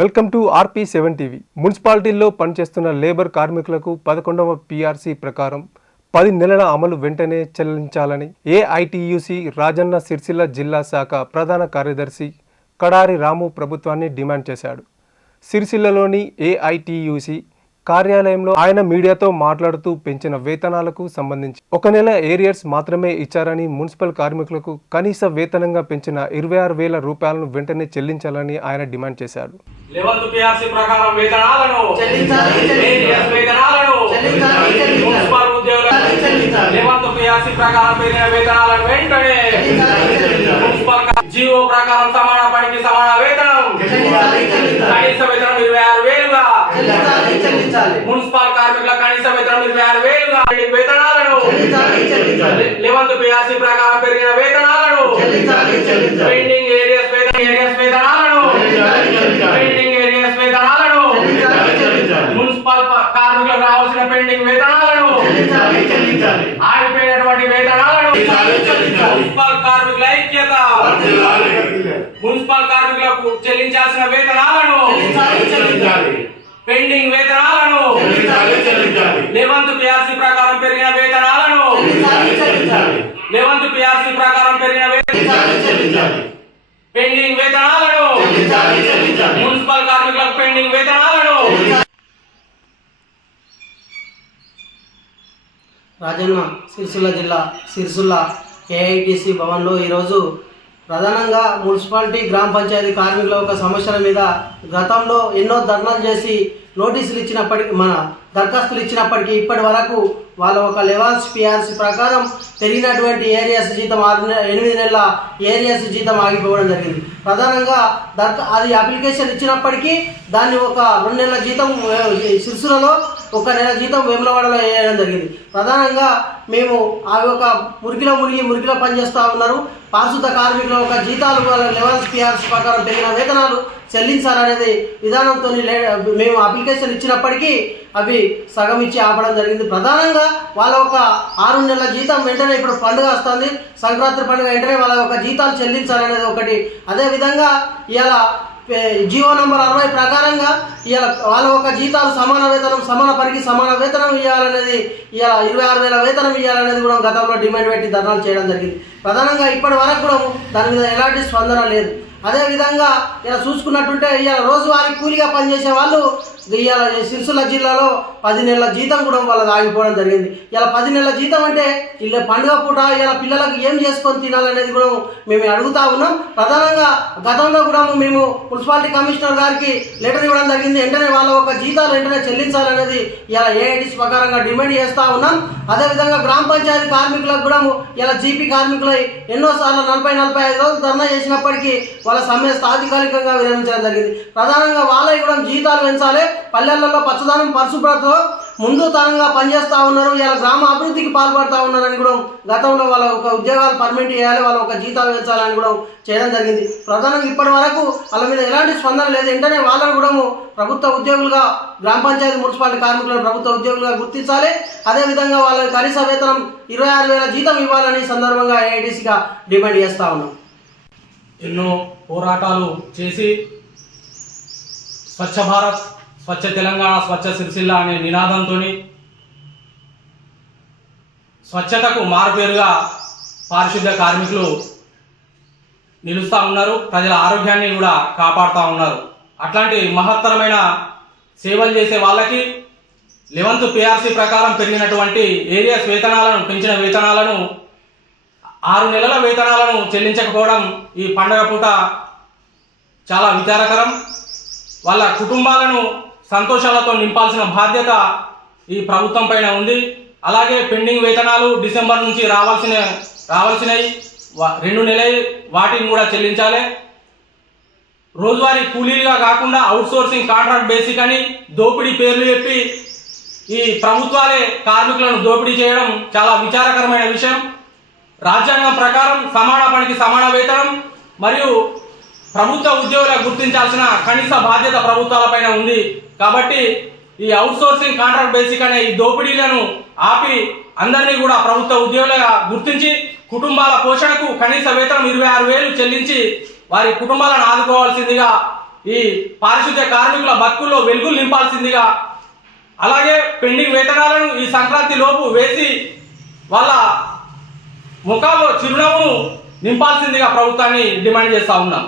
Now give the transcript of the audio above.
Welcome to RP7 TV. మున్సిపాలిటీల్లో పనిచేస్తున్న labour కార్మికులకు 11వ PRC ప్రకారం 10 నెలల అమలు వెంటనే చెల్లించాలని AITUC రాజన్న సిరిసిల్ల జిల్లా శాఖ ప్రధాన కార్యదర్శి కడారి రాము ప్రభుత్వాన్ని డిమాండ్ చేశాడు. సిరిసిల్లలోని AITUC కార్యాలయంలో ఆయన మీడియాతో మాట్లాడుతూ పెంచిన వేతనాలకు సంబంధించి 1 నెల ఏరియర్స్ మాత్రమే ఇచ్చారని, మున్సిపల్ కార్మికులకు కనీస వేతనంగా పెంచిన 26,000 రూపాయలను వెంటనే చెల్లించాలని ఆయన డిమాండ్ చేశాడు. 11వ PRC ప్రకారం వేతనాలను చెల్లించాలి. వేతనాలను చెల్లించాలి. మున్సిపల్ ఉద్యోగులకు చెల్లించాలి. 11వ PRC ప్రకారం పెరిగిన వేతనాలను వెంటనే చెల్లించాలి. మున్సిపల్ జీవో ప్రకారం సమాన పనికి సమాన వేతనం చెల్లించాలి. కనీస వేతనం 26,000గా చెల్లించాలి. మున్సిపల్ కార్మికుల కనీస వేతనం 26,000గా వేతనాలను చెల్లించాలి. 11వ PRC ప్రకారం పెరిగిన వేతనాలను చెల్లించాలి. పెండింగ్ ఏరియాస్ వేతనాలను పెండింగ్ ఏరియాస్ వేతనాలను మున్సిపల్ కార్మికులకు రావాల్సిన పెండింగ్ వేతనాలను ఆగిపోయినటువంటి వేతనాలను మున్సిపల్ కార్మికుల ఐక్యత మున్సిపల్ కార్మికులకు చెల్లించాల్సిన వేతనాలను పెండింగ్ వేతనాలను 11వ PRC ప్రకారం పెరిగిన వేతనాలను 11వ PRC ప్రకారం పెరిగిన పెండింగ్ వేతనాలను మున్సిపల్ కార్మికులకు పెండింగ్ వేతనాలను. రాజన్న సిరిసిల్ల జిల్లా సిరిసిల్ల AITC భవన్లో ఈరోజు ప్రధానంగా మున్సిపాలిటీ గ్రామ పంచాయతీ కార్మికుల యొక్క సమస్యల మీద గతంలో ఎన్నో ధర్నాలు చేసి నోటీసులు ఇచ్చినప్పటికీ దరఖాస్తులు ఇచ్చినప్పటికీ ఇప్పటి వరకు వాళ్ళ ఒక లెవెల్స్ PRC ప్రకారం పెరిగినటువంటి ఏరియాస్ జీతం 8 నెలల ఏరియాస్ జీతం ఆగిపోవడం జరిగింది. ప్రధానంగా అది అప్లికేషన్ ఇచ్చినప్పటికీ దాన్ని ఒక 2 నెలల జీతం సిరిసిల్లలో 1 నెల జీతం వేములవాడలో వేయడం జరిగింది. ప్రధానంగా మేము ఆ యొక్క మురికిలో పనిచేస్తూ ఉన్నారు. పారిశుద్ధ కార్మికుల ఒక జీతాలు వాళ్ళ లెవెల్స్ PRC ప్రకారం పెరిగిన వేతనాలు చెల్లించాలనేది విధానంతో మేము అప్లికేషన్ ఇచ్చినప్పటికీ అవి సగం ఇచ్చి ఆపడం జరిగింది. ప్రధానంగా వాళ్ళ ఒక 6 నెలల జీతం వెంటనే ఇప్పుడు పండుగ వస్తుంది, సంక్రాంతి పండుగ వెంటనే వాళ్ళ ఒక జీతాలు చెల్లించాలనేది ఒకటి. అదేవిధంగా ఇవాళ జీవో నంబర్ 60 ప్రకారంగా ఇవాళ వాళ్ళ ఒక జీతాలు సమాన పనికి సమాన వేతనం ఇవ్వాలనేది, ఇవాళ 26,000 వేతనం ఇవ్వాలనేది కూడా గతంలో డిమాండ్ పెట్టి ధర్నాలు చేయడం జరిగింది. ప్రధానంగా ఇప్పటి వరకు కూడా దాని మీద ఎలాంటి స్పందన లేదు. అదేవిధంగా ఇలా చూసుకున్నట్టుంటే ఇవాళ రోజువారీ కూలీగా పనిచేసే వాళ్ళు ఇవాళ సిరిసిల్ల జిల్లాలో 10 నెలల జీతం కూడా వాళ్ళకి ఆగిపోవడం జరిగింది. ఇలా 10 నెలల జీతం అంటే ఇలా పండుగ పూట ఇలా పిల్లలకు ఏం చేసుకొని తినాలనేది కూడా మేము అడుగుతా ఉన్నాం. ప్రధానంగా గతంలో కూడా మేము మున్సిపాలిటీ కమిషనర్ గారికి లెటర్ ఇవ్వడం జరిగింది. వెంటనే వాళ్ళ ఒక జీతాలు వెంటనే చెల్లించాలనేది ఇలా AITC ప్రకారంగా డిమాండ్ చేస్తూ ఉన్నాం. అదేవిధంగా గ్రామ పంచాయతీ కార్మికులకు కూడా ఇలా GP కార్మికులు ఎన్నోసార్లు 40-45 రోజులు ధర్నా చేసినప్పటికీ వాళ్ళ సమ్మె తాత్కాలికంగా విరమించడం జరిగింది. ప్రధానంగా వాళ్ళకి కూడా జీతాలు పెంచాలి. పల్లెలలో పచ్చదనం పరిశుభ్రతలో ముందుతనంగా పనిచేస్తూ ఉన్నారు. ఇలా గ్రామ అభివృద్ధికి పాల్పడుతూ ఉన్నారని కూడా గతంలో వాళ్ళ ఒక ఉద్యోగాలు పర్మనెంట్ చేయాలి, వాళ్ళ ఒక జీతాలు పెంచాలని కూడా చేయడం జరిగింది. ప్రధానంగా ఇప్పటి వరకు వాళ్ళ మీద ఎలాంటి స్పందన లేదు. వెంటనే వాళ్ళని కూడా ప్రభుత్వ ఉద్యోగులుగా గ్రామ పంచాయతీ మున్సిపాలిటీ కార్మికులను ప్రభుత్వ ఉద్యోగులుగా గుర్తించాలి. అదేవిధంగా వాళ్ళకి కనీస వేతనం 26,000 జీతం ఇవ్వాలని సందర్భంగా AITCగా డిమాండ్ చేస్తూ ఉన్నాం. ఎన్నో పోరాటాలు చేసి స్వచ్ఛ భారత్, స్వచ్ఛ తెలంగాణ, స్వచ్ఛ సిరిసిల్ల అనే నినాదంతో స్వచ్ఛతకు మారుపేరుగా పారిశుద్ధ్య కార్మికులు నిలుస్తూ ఉన్నారు. ప్రజల ఆరోగ్యాన్ని కూడా కాపాడుతూ ఉన్నారు. అట్లాంటి మహత్తరమైన సేవలు చేసే వాళ్ళకి 11వ PRC ప్రకారం పెరిగినటువంటి ఏరియాస్ వేతనాలను పెంచిన వేతనాలను 6 నెలల వేతనాలను చెల్లించకపోవడం ఈ పండగ పూట చాలా విచారకరం. వాళ్ళ కుటుంబాలను సంతోషాలతో నింపాల్సిన బాధ్యత ఈ ప్రభుత్వం పైన ఉంది. అలాగే పెండింగ్ వేతనాలు డిసెంబర్ నుంచి రావాల్సినవి 2 నెలలు వాటిని కూడా చెల్లించాలి. రోజువారీ కూలీలుగా కాకుండా అవుట్సోర్సింగ్ కాంట్రాక్ట్ బేసిక్ అని దోపిడీ పేర్లు చెప్పి ఈ ప్రభుత్వాలే కార్మికులను దోపిడీ చేయడం చాలా విచారకరమైన విషయం. రాజ్యాంగం ప్రకారం సమాన పనికి సమాన వేతనం మరియు ప్రభుత్వ ఉద్యోగులకు గుర్తించాల్సిన కనీస బాధ్యత ప్రభుత్వాలపైన ఉంది. కాబట్టి ఈ అవుట్సోర్సింగ్ కాంట్రాక్ట్ బేసిక్ అనే ఈ దోపిడీలను ఆపి అందరినీ కూడా ప్రభుత్వ ఉద్యోగులుగా గుర్తించి కుటుంబాల పోషణకు కనీస వేతనం 26,000 చెల్లించి వారి కుటుంబాలను ఆదుకోవాల్సిందిగా ఈ పారిశుద్ధ్య కార్మికుల బతుకుల్లో వెలుగులు నింపాల్సిందిగా, అలాగే పెండింగ్ వేతనాలను ఈ సంక్రాంతి లోపు వేసి వాళ్ళ ముఖాల్లో చిరునవ్వును నింపాల్సిందిగా ప్రభుత్వాన్ని డిమాండ్ చేస్తూ ఉన్నాం.